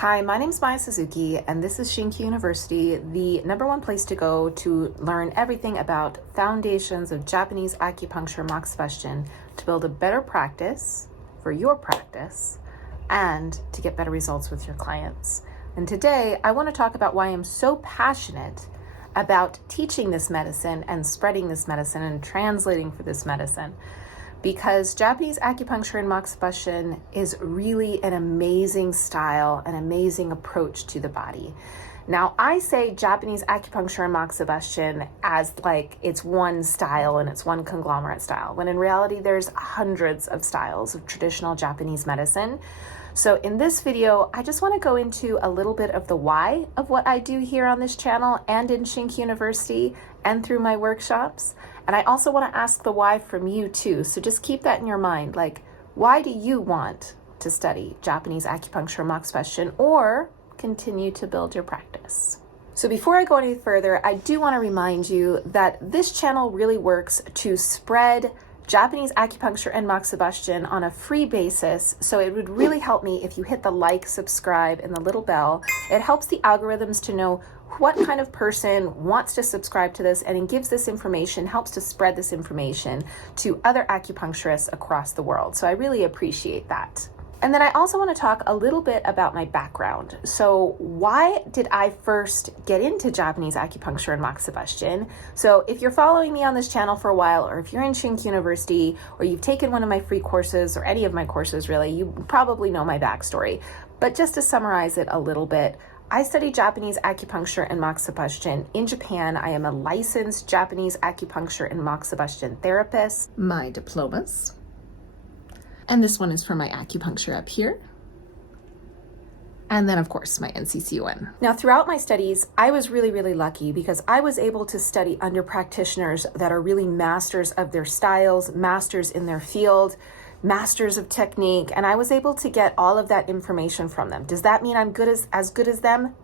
Hi, my name's Maya Suzuki, and this is ShinKyu University, the #1 place to go to learn everything about foundations of Japanese acupuncture moxibustion to build a better practice for your practice and to get better results with your clients. And today, I want to talk about why I'm so passionate about teaching this medicine and spreading this medicine and translating for this medicine. Because Japanese acupuncture and moxibustion is really an amazing style, an amazing approach to the body. Now, I say Japanese acupuncture and moxibustion as like it's one style and it's one conglomerate style, when in reality there's hundreds of styles of traditional Japanese medicine. So in this video, I just want to go into a little bit of the why of what I do here on this channel and in ShinKyu University and through my workshops. And I also want to ask the why from you too. So just keep that in your mind. Like, why do you want to study Japanese acupuncture and moxibustion or continue to build your practice? So before I go any further, I do want to remind you that this channel really works to spread Japanese acupuncture and moxibustion on a free basis. So it would really help me if you hit the like, subscribe, and the little bell. It helps the algorithms to know what kind of person wants to subscribe to this, and it gives this information, helps to spread this information to other acupuncturists across the world. So I really appreciate that. And then I also want to talk a little bit about my background. So why did I first get into Japanese acupuncture and moxibustion? So if you're following me on this channel for a while, or if you're in ShinKyu University, or you've taken one of my free courses, or any of my courses really, you probably know my backstory. But just to summarize it a little bit, I study Japanese acupuncture and moxibustion in Japan. I am a licensed Japanese acupuncture and moxibustion therapist. My diplomas. And this one is for my acupuncture up here. And then, of course, my NCCUN. Now, throughout my studies, I was really lucky because I was able to study under practitioners that are really masters of their styles, masters in their field, masters of technique, and I was able to get all of that information from them. Does that mean I'm as good as them?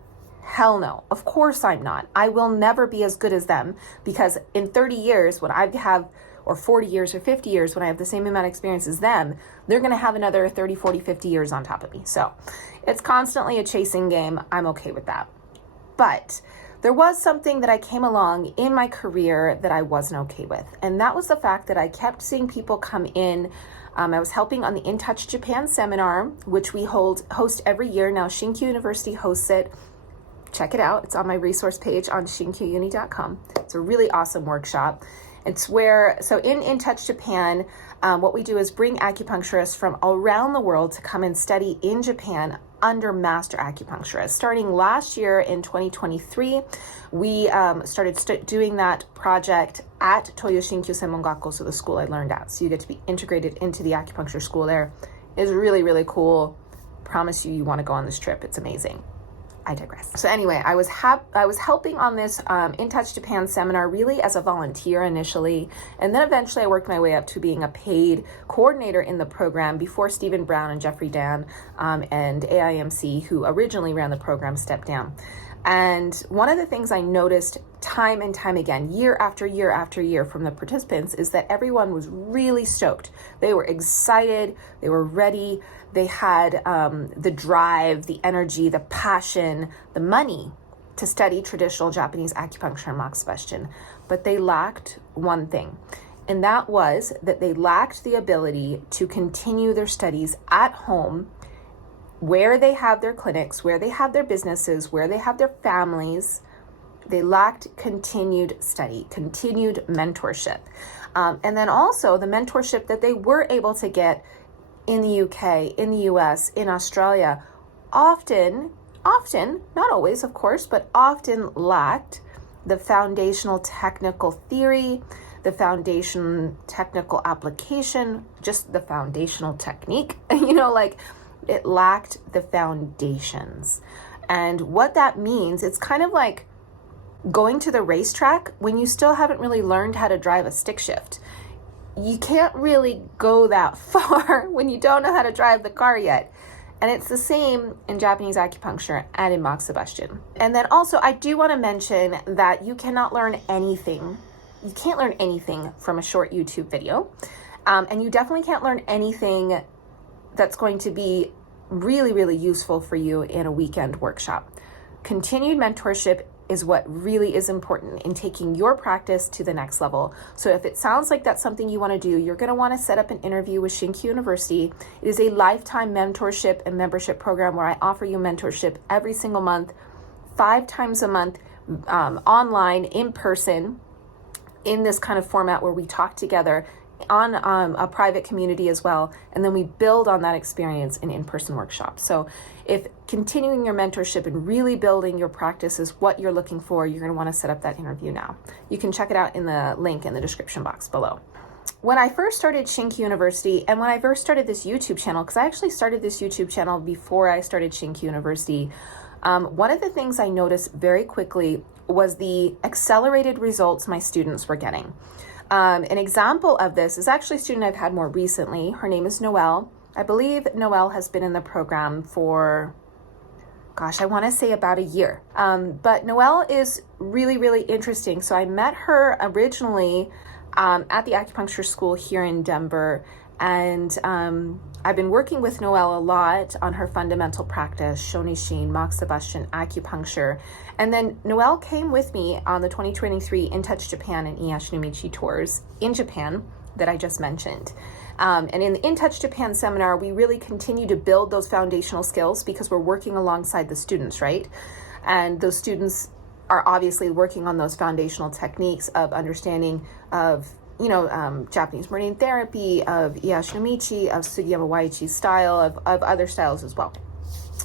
Hell no. Of course I'm not. I will never be as good as them, because in 30 years, when I have, or 40 years or 50 years, when I have the same amount of experience as them, they're going to have another 30, 40, 50 years on top of me. So it's constantly a chasing game. I'm okay with that. But there was something that I came along in my career that I wasn't okay with. And that was the fact that I kept seeing people come in. I was helping on the In Touch Japan seminar, which we host every year. Now, ShinKyu University hosts it. Check it out. It's on my resource page on shinkyuuni.com. It's a really awesome workshop. It's where, so in Touch Japan, what we do is bring acupuncturists from around the world to come and study in Japan under master acupuncturists. Starting last year in 2023, we started doing that project at Toyo Shinkyu Senmon-gakko, so the school I learned at. So you get to be integrated into the acupuncture school there. It's really cool. Promise you want to go on this trip. It's amazing. I digress. So anyway, I was helping on this In Touch Japan seminar really as a volunteer initially, and then eventually I worked my way up to being a paid coordinator in the program before Stephen Brown and Jeffrey Dan and AIMC, who originally ran the program, stepped down. And one of the things I noticed time and time again, year after year after year from the participants, is that everyone was really stoked. They were excited, they were ready, they had the drive, the energy, the passion, the money to study traditional Japanese acupuncture and moxibustion. But they lacked one thing, and that was that they lacked the ability to continue their studies at home, where they have their clinics, where they have their businesses, where they have their families. They lacked continued study, continued mentorship. And then also the mentorship that they were able to get in the UK, in the US, in Australia, often, not always of course, but often lacked the foundational technical theory, the foundation technical application, just the foundational technique, it lacked the foundations. And what that means, it's kind of like going to the racetrack when you still haven't really learned how to drive a stick shift. You can't really go that far when you don't know how to drive the car yet. And it's the same in Japanese acupuncture and in moxibustion. And then also, I do want to mention that you cannot learn anything. You can't learn anything from a short YouTube video. And you definitely can't learn anything that's going to be really, really useful for you in a weekend workshop. Continued mentorship is what really is important in taking your practice to the next level. So if it sounds like that's something you want to do, you're going to want to set up an interview with ShinKyu University. It is a lifetime mentorship and membership program where I offer you mentorship every single month, 5 times a month, online, in person, in this kind of format where we talk together on a private community as well, and then we build on that experience in in-person workshops. So if continuing your mentorship and really building your practice is what you're looking for, you're going to want to set up that interview now. You can check it out in the link in the description box below. When I first started ShinKyu University, and when I first started this YouTube channel, because I actually started this YouTube channel before I started ShinKyu University, one of the things I noticed very quickly was the accelerated results my students were getting. An example of this is actually a student I've had more recently. Her name is Noelle. I believe Noelle has been in the program for, I want to say about a year. But Noelle is really, really interesting. So I met her originally at the acupuncture school here in Denver. And I've been working with Noelle a lot on her fundamental practice, shonishin, moxibustion, acupuncture. And then Noelle came with me on the 2023 In Touch Japan and Iyashinomichi tours in Japan that I just mentioned. And in the In Touch Japan seminar, we really continue to build those foundational skills because we're working alongside the students, right? And those students are obviously working on those foundational techniques of understanding of Japanese meridian therapy, of Iyashinomichi, of Sugiyama Waiichi style, of other styles as well.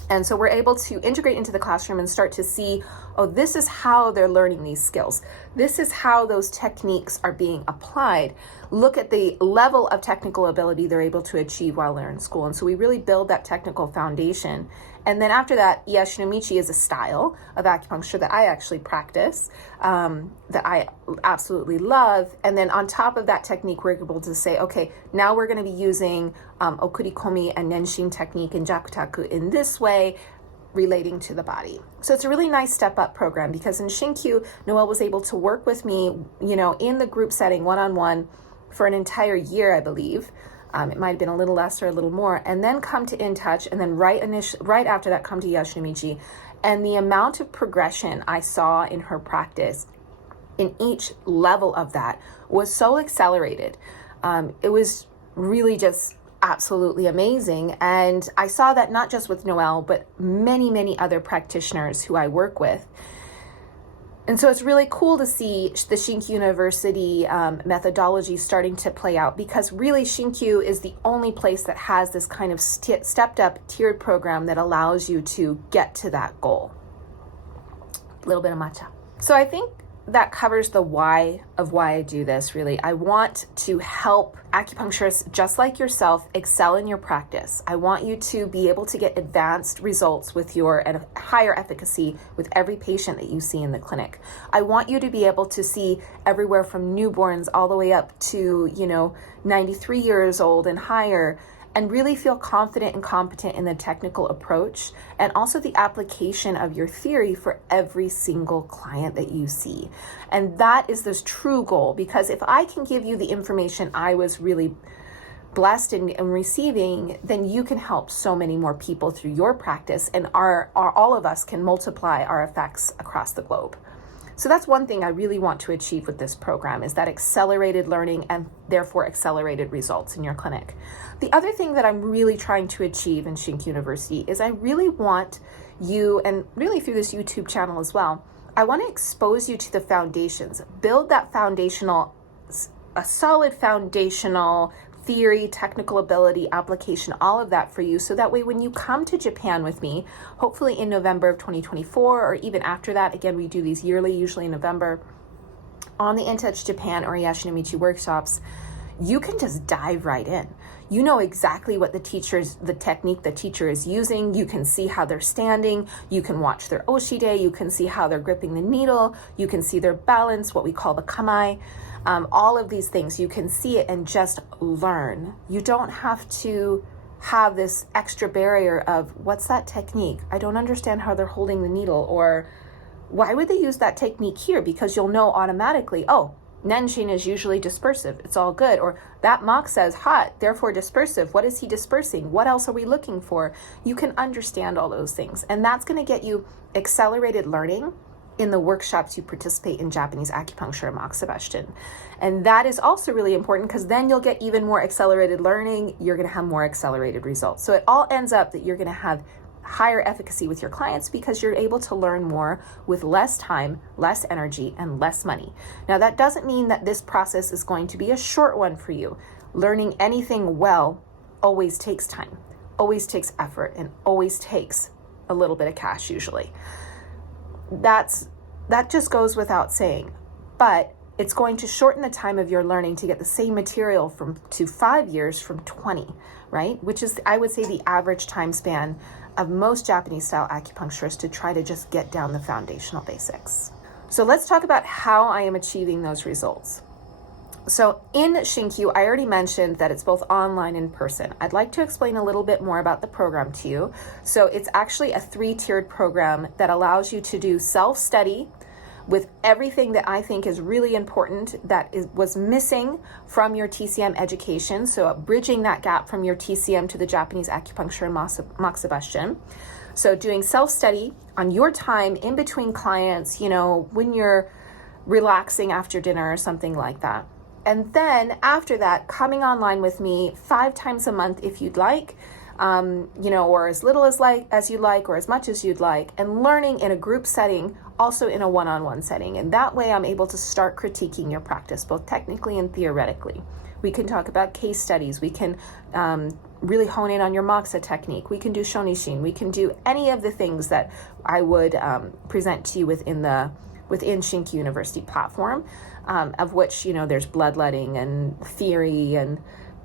And so we're able to integrate into the classroom and start to see, this is how they're learning these skills. This is how those techniques are being applied. Look at the level of technical ability they're able to achieve while they're in school. And so we really build that technical foundation. And then after that, Iyashinomichi is a style of acupuncture that I actually practice, that I absolutely love. And then on top of that technique, we're able to say, okay, now we're going to be using okurikomi and nenshin technique and jakutaku in this way, relating to the body. So it's a really nice step-up program because in ShinKyu, Noelle was able to work with me, in the group setting, one-on-one, for an entire year, I believe. It might have been a little less or a little more, and then come to In Touch, and then right after that come to Iyashinomichi. And the amount of progression I saw in her practice in each level of that was so accelerated. It was really just absolutely amazing. And I saw that not just with Noelle, but many, many other practitioners who I work with. And so it's really cool to see the ShinKyu University methodology starting to play out, because really ShinKyu is the only place that has this kind of stepped up tiered program that allows you to get to that goal. A little bit of matcha. So I think that covers the why of why I do this, really. I want to help acupuncturists just like yourself excel in your practice. I want you to be able to get advanced results with and higher efficacy with every patient that you see in the clinic. I want you to be able to see everywhere from newborns all the way up to, 93 years old and higher, and really feel confident and competent in the technical approach and also the application of your theory for every single client that you see. And that is this true goal, because if I can give you the information I was really blessed in receiving, then you can help so many more people through your practice, and all of us can multiply our effects across the globe. So that's one thing I really want to achieve with this program, is that accelerated learning and therefore accelerated results in your clinic. The other thing that I'm really trying to achieve in ShinKyu University is I really want you, and really through this YouTube channel as well, I want to expose you to the foundations, build that a solid foundational theory, technical ability, application, all of that for you. So that way, when you come to Japan with me, hopefully in November of 2024, or even after that, again, we do these yearly, usually in November, on the In Touch Japan or Iyashinomichi workshops, you can just dive right in. You know exactly what the technique the teacher is using. You can see how they're standing. You can watch their oshide. You can see how they're gripping the needle. You can see their balance, what we call the kamai. All of these things, you can see it and just learn. You don't have to have this extra barrier of, what's that technique? I don't understand how they're holding the needle, or why would they use that technique here? Because you'll know automatically, Nenshin is usually dispersive. It's all good. Or that mox says hot, therefore dispersive. What is he dispersing? What else are we looking for? You can understand all those things. And that's going to get you accelerated learning in the workshops you participate in Japanese acupuncture and moxibustion. And that is also really important because then you'll get even more accelerated learning. You're going to have more accelerated results. So it all ends up that you're going to have higher efficacy with your clients because you're able to learn more with less time, less energy, and less money. Now, that doesn't mean that this process is going to be a short one for you. Learning anything well always takes time, always takes effort, and always takes a little bit of cash usually. That just goes without saying, but it's going to shorten the time of your learning to get the same material to 5 years from 20, right? Which is, I would say, the average time span of most Japanese style acupuncturists to try to just get down the foundational basics. So let's talk about how I am achieving those results. So in ShinKyu, I already mentioned that it's both online and in person. I'd like to explain a little bit more about the program to you. So it's actually a 3-tiered program that allows you to do self-study with everything that I think is really important that was missing from your TCM education. So bridging that gap from your TCM to the Japanese acupuncture and moxibustion. So doing self-study on your time in between clients, when you're relaxing after dinner or something like that. And then after that, coming online with me 5 times a month if you'd like, or as little as you'd like, or as much as you'd like, and learning in a group setting, also in a one-on-one setting. And that way I'm able to start critiquing your practice, both technically and theoretically. We can talk about case studies. We can really hone in on your moxa technique. We can do shonishin. We can do any of the things that I would present to you within ShinKyu University platform, of which, there's bloodletting and theory and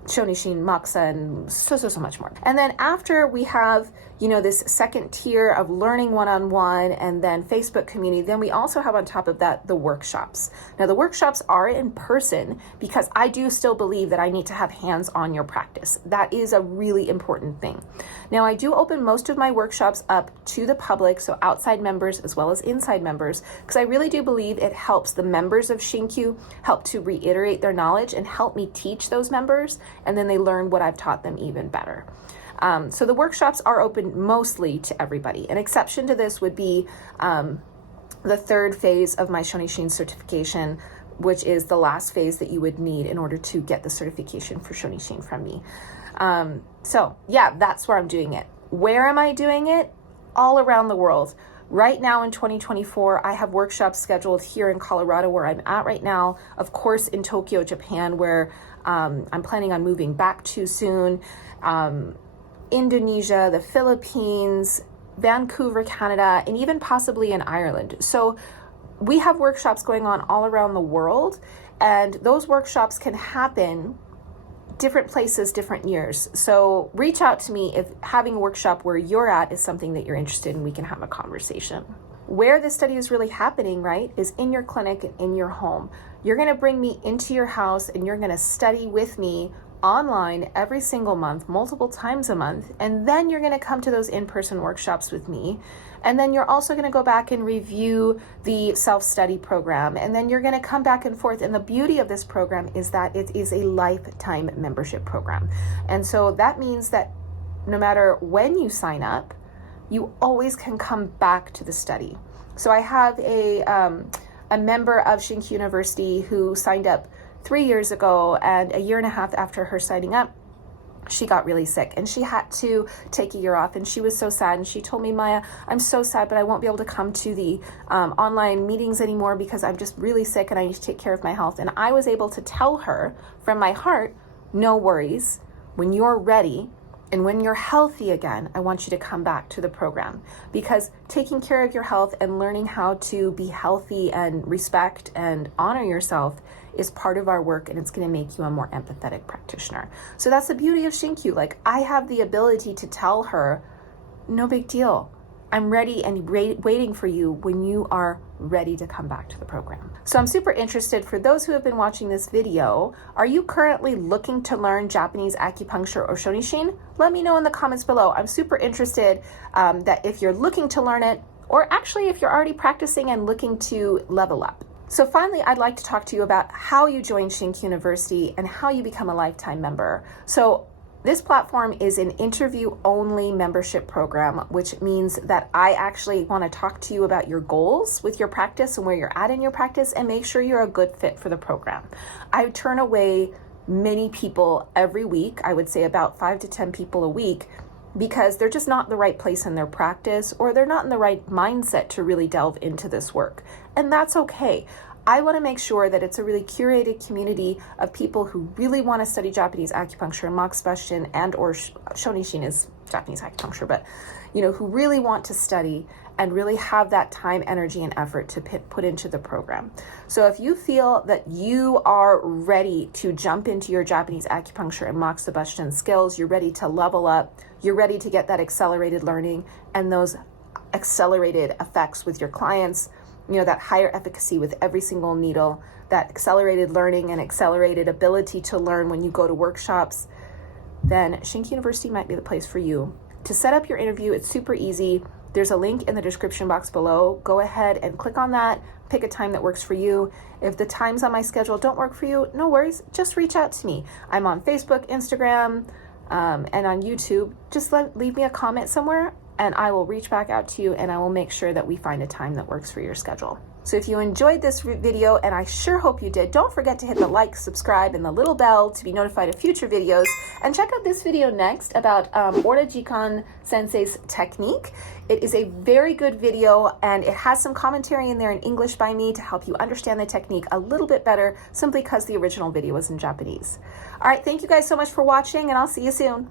shonishin, moxa, and so much more. And then after we have, this second tier of learning one-on-one and then Facebook community, then we also have on top of that the workshops. Now the workshops are in person because I do still believe that I need to have hands on your practice. That is a really important thing. Now I do open most of my workshops up to the public, so outside members as well as inside members, because I really do believe it helps the members of ShinKyu help to reiterate their knowledge and help me teach those members, and then they learn what I've taught them even better. So the workshops are open mostly to everybody. An exception to this would be the 3rd phase of my Shonishin certification, which is the last phase that you would need in order to get the certification for Shonishin from me. So yeah, that's where I'm doing it. Where am I doing it? All around the world. Right now in 2024, I have workshops scheduled here in Colorado where I'm at right now. Of course, in Tokyo, Japan, where I'm planning on moving back to soon. Indonesia, the Philippines, Vancouver, Canada, and even possibly in Ireland. So we have workshops going on all around the world, and those workshops can happen different places, different years. So reach out to me if having a workshop where you're at is something that you're interested in. We can have a conversation. Where this study is really happening, right, is in your clinic and in your home. You're going to bring me into your house and you're going to study with me online every single month, multiple times a month, and then you're going to come to those in-person workshops with me. And then you're also going to go back and review the self-study program, and then you're going to come back and forth. And the beauty of this program is that it is a lifetime membership program. And so that means that no matter when you sign up, you always can come back to the study. So I have a member of ShinKyu University who signed up 3 years ago, and a year and a half after her signing up, she got really sick and she had to take a year off, and she was so sad. And she told me, Maya, I'm so sad, but I won't be able to come to the online meetings anymore because I'm just really sick and I need to take care of my health. And I was able to tell her from my heart, no worries, when you're ready and when you're healthy again, I want you to come back to the program, because taking care of your health and learning how to be healthy and respect and honor yourself is part of our work, and it's going to make you a more empathetic practitioner. So that's the beauty of ShinKyu. Like, I have the ability to tell her, no big deal. I'm ready and waiting for you when you are ready to come back to the program. So I'm super interested, for those who have been watching this video, are you currently looking to learn Japanese acupuncture or shonishin? Let me know in the comments below. I'm super interested that if you're looking to learn it, or actually if you're already practicing and looking to level up. So finally, I'd like to talk to you about how you join ShinKyu University and how you become a lifetime member. So this platform is an interview-only membership program, which means that I actually want to talk to you about your goals with your practice and where you're at in your practice and make sure you're a good fit for the program. I turn away many people every week, I would say about 5 to 10 people a week, because they're just not in the right place in their practice or they're not in the right mindset to really delve into this work. And that's okay. I want to make sure that it's a really curated community of people who really want to study Japanese acupuncture and moxibustion and or shonishin is Japanese acupuncture, but who really want to study and really have that time, energy, and effort to put into the program. So if you feel that you are ready to jump into your Japanese acupuncture and moxibustion skills, you're ready to level up, you're ready to get that accelerated learning and those accelerated effects with your clients, that higher efficacy with every single needle, that accelerated learning and accelerated ability to learn when you go to workshops, then ShinKyu University might be the place for you. To set up your interview, it's super easy. There's a link in the description box below. Go ahead and click on that, pick a time that works for you. If the times on my schedule don't work for you, no worries, just reach out to me. I'm on Facebook, Instagram, and on YouTube. Just leave me a comment somewhere and I will reach back out to you and I will make sure that we find a time that works for your schedule. So if you enjoyed this video, and I sure hope you did, don't forget to hit the like, subscribe, and the little bell to be notified of future videos. And check out this video next about Oura Jikan Sensei's technique. It is a very good video, and it has some commentary in there in English by me to help you understand the technique a little bit better, simply because the original video was in Japanese. All right, thank you guys so much for watching, and I'll see you soon.